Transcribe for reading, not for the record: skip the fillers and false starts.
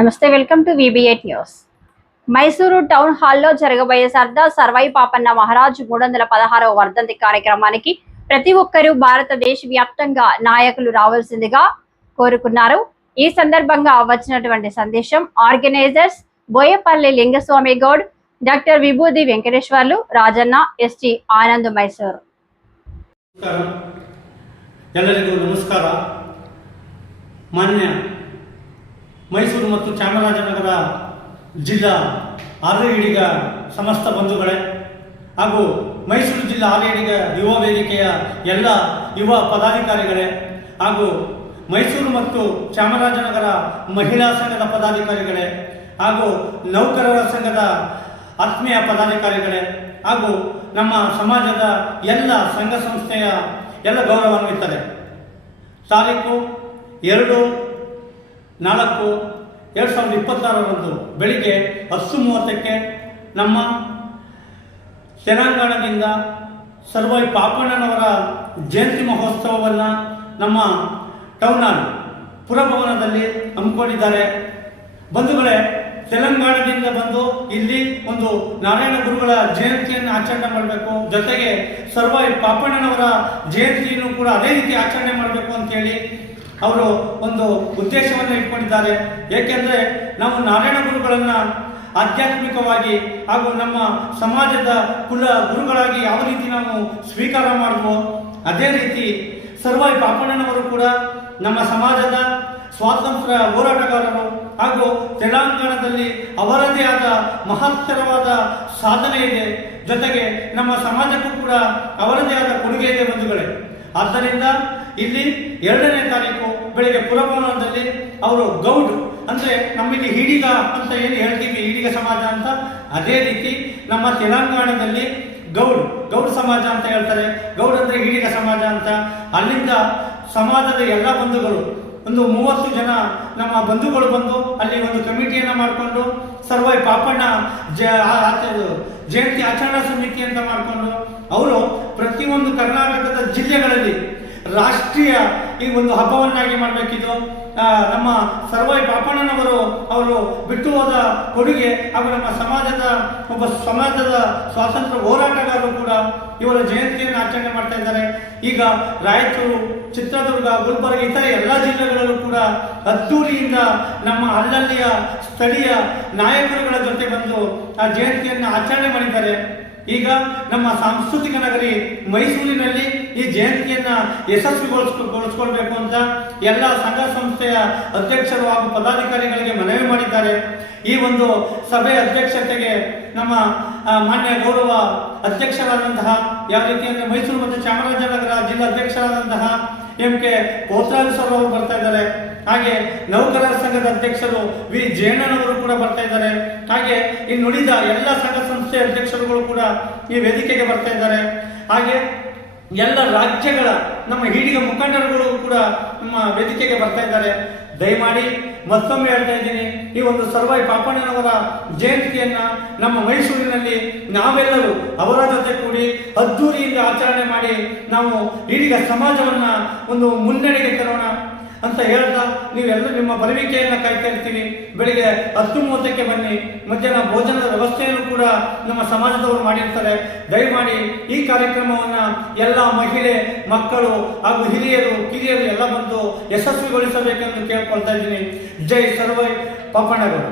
నమస్తే welcome to VB8 news. Mysuru town హాల్లో జరగబోయే సర్దార్ సర్వై పాపన్న మహారాజ్ 316వ వర్ధంతి కార్యక్రమానికి ప్రతి ఒక్కరూ భారతదేశ వ్యాప్తంగా నాయకులు రావాల్సిందిగా కోరుకున్నారు. ఈ సందర్భంగా వచ్చినటువంటి సందేశం ఆర్గనైజర్స్ బోయపల్లి లింగస్వామి గౌడ్, డాక్టర్ విభూది వెంకటేశ్వర్లు, రాజన్న, ST ಆನಂದ್ ಮೈಸೂರು. ಎಲ್ಲರಿಗೂ ನಮಸ್ಕಾರ. ಮಾನ್ಯ ಮೈಸೂರು ಮತ್ತು ಚಾಮರಾಜನಗರ ಜಿಲ್ಲಾ ಆರ್ಯಡಿಗ ಸಮಸ್ತ ಬಂಧುಗಳೇ ಹಾಗೂ ಮೈಸೂರು ಜಿಲ್ಲಾ ಆರ್ಯಡಿಗ ಯುವ ವೇದಿಕೆಯ ಎಲ್ಲ ಯುವ ಪದಾಧಿಕಾರಿಗಳೇ ಹಾಗೂ ಮೈಸೂರು ಮತ್ತು ಚಾಮರಾಜನಗರ ಮಹಿಳಾ ಸಂಘದ ಪದಾಧಿಕಾರಿಗಳೇ ಹಾಗೂ ನೌಕರರ ಸಂಘದ ಆತ್ಮೀಯ ಪದಾಧಿಕಾರಿಗಳೇ ಹಾಗೂ ನಮ್ಮ ಸಮಾಜದ ಎಲ್ಲ ಸಂಘ ಸಂಸ್ಥೆಯ ಎಲ್ಲ ಗೌರವಾನ್ವಿತರೆ, ತಾರೀಕು 2/4/2026 ಬೆಳಿಗ್ಗೆ 10:30ಕ್ಕೆ ನಮ್ಮ ತೆಲಂಗಾಣದಿಂದ ಸರ್ವೈ ಪಾಪಣ್ಣನವರ ಜಯಂತಿ ಮಹೋತ್ಸವವನ್ನು ನಮ್ಮ ಟೌನ್ ಹಾಲ್ ಪುರಭವನದಲ್ಲಿ ಹಮ್ಮಿಕೊಂಡಿದ್ದಾರೆ. ಬಂಧುಗಳೇ, ತೆಲಂಗಾಣದಿಂದ ಬಂದು ಇಲ್ಲಿ ಒಂದು ನಾರಾಯಣ ಗುರುಗಳ ಜಯಂತಿಯನ್ನು ಆಚರಣೆ ಮಾಡಬೇಕು, ಜೊತೆಗೆ ಸರ್ವೈ ಪಾಪಣ್ಣನವರ ಜಯಂತಿಯನ್ನು ಕೂಡ ಅದೇ ರೀತಿ ಆಚರಣೆ ಮಾಡಬೇಕು ಅಂತೇಳಿ ಅವರು ಒಂದು ಉದ್ದೇಶವನ್ನು ಇಟ್ಕೊಂಡಿದ್ದಾರೆ. ಏಕೆಂದರೆ ನಾವು ನಾರಾಯಣ ಗುರುಗಳನ್ನು ಆಧ್ಯಾತ್ಮಿಕವಾಗಿ ಹಾಗೂ ನಮ್ಮ ಸಮಾಜದ ಕುಲ ಗುರುಗಳಾಗಿ ಯಾವ ರೀತಿ ನಾವು ಸ್ವೀಕಾರ ಮಾಡುವೋ ಅದೇ ರೀತಿ ಸರ್ವೈ ಪಾಪಣ್ಣನವರು ಕೂಡ ನಮ್ಮ ಸಮಾಜದ ಸ್ವಾತಂತ್ರ್ಯ ಹೋರಾಟಗಾರರು ಹಾಗೂ ತೆಲಂಗಾಣದಲ್ಲಿ ಅವರದೇ ಆದ ಮಹತ್ತರವಾದ ಸಾಧನೆ ಇದೆ, ಜೊತೆಗೆ ನಮ್ಮ ಸಮಾಜಕ್ಕೂ ಕೂಡ ಅವರದೇ ಆದ ಕೊಡುಗೆ ಇದೆ ಬಂಧುಗಳೇ. ಆದ್ದರಿಂದ ಇಲ್ಲಿ 2ನೇ ತಾರೀಕು ಬೆಳಿಗ್ಗೆ ಪುರಭವನದಲ್ಲಿ ಅವರು ಗೌಡ್ ಅಂದರೆ ನಮ್ಮಲ್ಲಿ ಈಡಿಗ ಅಂತ ಏನು ಹೇಳ್ತೀವಿ, ಈಡಿಗ ಸಮಾಜ ಅಂತ, ಅದೇ ರೀತಿ ನಮ್ಮ ತೆಲಂಗಾಣದಲ್ಲಿ ಗೌಡ್ ಸಮಾಜ ಅಂತ ಹೇಳ್ತಾರೆ. ಗೌಡ್ ಅಂದರೆ ಈಡಿಗ ಸಮಾಜ ಅಂತ. ಅಲ್ಲಿಂದ ಸಮಾಜದ ಎಲ್ಲ ಬಂಧುಗಳು ಒಂದು 30 ಜನ ನಮ್ಮ ಬಂಧುಗಳು ಬಂದು ಅಲ್ಲಿ ಒಂದು ಕಮಿಟಿಯನ್ನು ಮಾಡಿಕೊಂಡು ಸರ್ವೈ ಪಾಪಣ್ಣ ಜಯಂತಿ ಆಚರಣಾ ಸಮಿತಿ ಅಂತ ಮಾಡಿಕೊಂಡು ಅವರು ಪ್ರತಿಯೊಂದು ಕರ್ನಾಟಕದ ಜಿಲ್ಲೆಗಳಲ್ಲಿ ರಾಷ್ಟ್ರೀಯ ಈ ಒಂದು ಹಬ್ಬವನ್ನಾಗಿ ಮಾಡಬೇಕಿದ್ದು. ನಮ್ಮ ಸರ್ವೈ ಪಾಪಣ್ಣನವರು ಅವರು ಬಿಟ್ಟು ಹೋದ ಕೊಡುಗೆ ಹಾಗೂ ನಮ್ಮ ಸಮಾಜದ ಸ್ವಾತಂತ್ರ್ಯ ಹೋರಾಟಗಾರರು ಕೂಡ ಇವರ ಜಯಂತಿಯನ್ನು ಆಚರಣೆ ಮಾಡ್ತಾ ಇದ್ದಾರೆ. ಈಗ ರಾಯಚೂರು, ಚಿತ್ರದುರ್ಗ, ಗುಲ್ಬರ್ಗ ಇತರ ಎಲ್ಲ ಜಿಲ್ಲೆಗಳಲ್ಲೂ ಕೂಡ ಅದ್ದೂರಿಯಿಂದ ನಮ್ಮ ಅಲ್ಲಲ್ಲಿಯ ಸ್ಥಳೀಯ ನಾಯಕರುಗಳ ಜೊತೆ ಬಂದು ಆ ಜಯಂತಿಯನ್ನು ಆಚರಣೆ ಮಾಡಿದ್ದಾರೆ. ಈಗ ನಮ್ಮ ಸಾಂಸ್ಕೃತಿಕ ನಗರಿ ಮೈಸೂರಿನಲ್ಲಿ ಈ ಜಯಂತಿಯನ್ನ ಯಶಸ್ವಿಗೊಳಿಸಿಕೊಳ್ಬೇಕು ಅಂತ ಎಲ್ಲ ಸಂಘ ಸಂಸ್ಥೆಯ ಅಧ್ಯಕ್ಷರು ಹಾಗೂ ಪದಾಧಿಕಾರಿಗಳಿಗೆ ಮನವಿ ಮಾಡಿದ್ದಾರೆ. ಈ ಒಂದು ಸಭೆಯ ಅಧ್ಯಕ್ಷತೆಗೆ ನಮ್ಮ ಮಾನ್ಯ ಗೌರವ ಅಧ್ಯಕ್ಷರಾದಂತಹ ಯಾವ ರೀತಿ ಅಂದರೆ ಮೈಸೂರು ಮತ್ತು ಚಾಮರಾಜನಗರ ಜಿಲ್ಲಾ ಅಧ್ಯಕ್ಷರಾದಂತಹ MK ಪೋತ್ರಾಜ್ ಸರ್ ಅವರು ಬರ್ತಾ ಇದ್ದಾರೆ. ಹಾಗೆ ನೌಕರರ ಸಂಘದ ಅಧ್ಯಕ್ಷರು V ಜಯಣ್ಣನವರು ಕೂಡ ಬರ್ತಾ ಇದ್ದಾರೆ. ಹಾಗೆ ಇನ್ನು ಉಳಿದ ಎಲ್ಲ ಸಂಘ ಸಂಸ್ಥೆಯ ಅಧ್ಯಕ್ಷರುಗಳು ಕೂಡ ಈ ವೇದಿಕೆಗೆ ಬರ್ತಾ ಇದ್ದಾರೆ. ಹಾಗೆ ಎಲ್ಲ ರಾಜ್ಯಗಳ ನಮ್ಮ ಈಡಿಗ ಮುಖಂಡರುಗಳು ಕೂಡ ನಮ್ಮ ವೇದಿಕೆಗೆ ಬರ್ತಾ ಇದ್ದಾರೆ. ದಯಮಾಡಿ ಮತ್ತೊಮ್ಮೆ ಹೇಳ್ತಾ ಇದ್ದೀನಿ, ಈ ಒಂದು ಸರ್ವೈ ಪಾಪಣ್ಣನವರ ಜಯಂತಿಯನ್ನ ನಮ್ಮ ಮೈಸೂರಿನಲ್ಲಿ ನಾವೆಲ್ಲರೂ ಅವರ ಜೊತೆ ಕೂಡಿ ಅದ್ದೂರಿಯಿಂದ ಆಚರಣೆ ಮಾಡಿ ನಾವು ಈಡಿಗ ಸಮಾಜವನ್ನ ಒಂದು ಮುನ್ನಡೆಗೆ ತರೋಣ ಅಂತ ಹೇಳ್ತಾ ನೀವೆಲ್ಲರೂ ನಿಮ್ಮ ಬರುವಿಕೆಯನ್ನು ಕಾಯ್ತಾ ಇರ್ತೀವಿ. ಬೆಳಿಗ್ಗೆ 10:30ಕ್ಕೆ ಬನ್ನಿ. ಮಧ್ಯಾಹ್ನ ಭೋಜನದ ವ್ಯವಸ್ಥೆಯನ್ನು ಕೂಡ ನಮ್ಮ ಸಮಾಜದವರು ಮಾಡಿರ್ತಾರೆ. ದಯಮಾಡಿ ಈ ಕಾರ್ಯಕ್ರಮವನ್ನು ಎಲ್ಲ ಮಹಿಳೆ, ಮಕ್ಕಳು ಹಾಗೂ ಹಿರಿಯರು, ಕಿರಿಯರು ಎಲ್ಲ ಬಂದು ಯಶಸ್ವಿಗೊಳಿಸಬೇಕೆಂದು ಕೇಳ್ಕೊಳ್ತಾ ಇದ್ದೀನಿ. ಜೈ ಸರ್ವೈ ಪಾಪಣ್ಣಗೌಡ.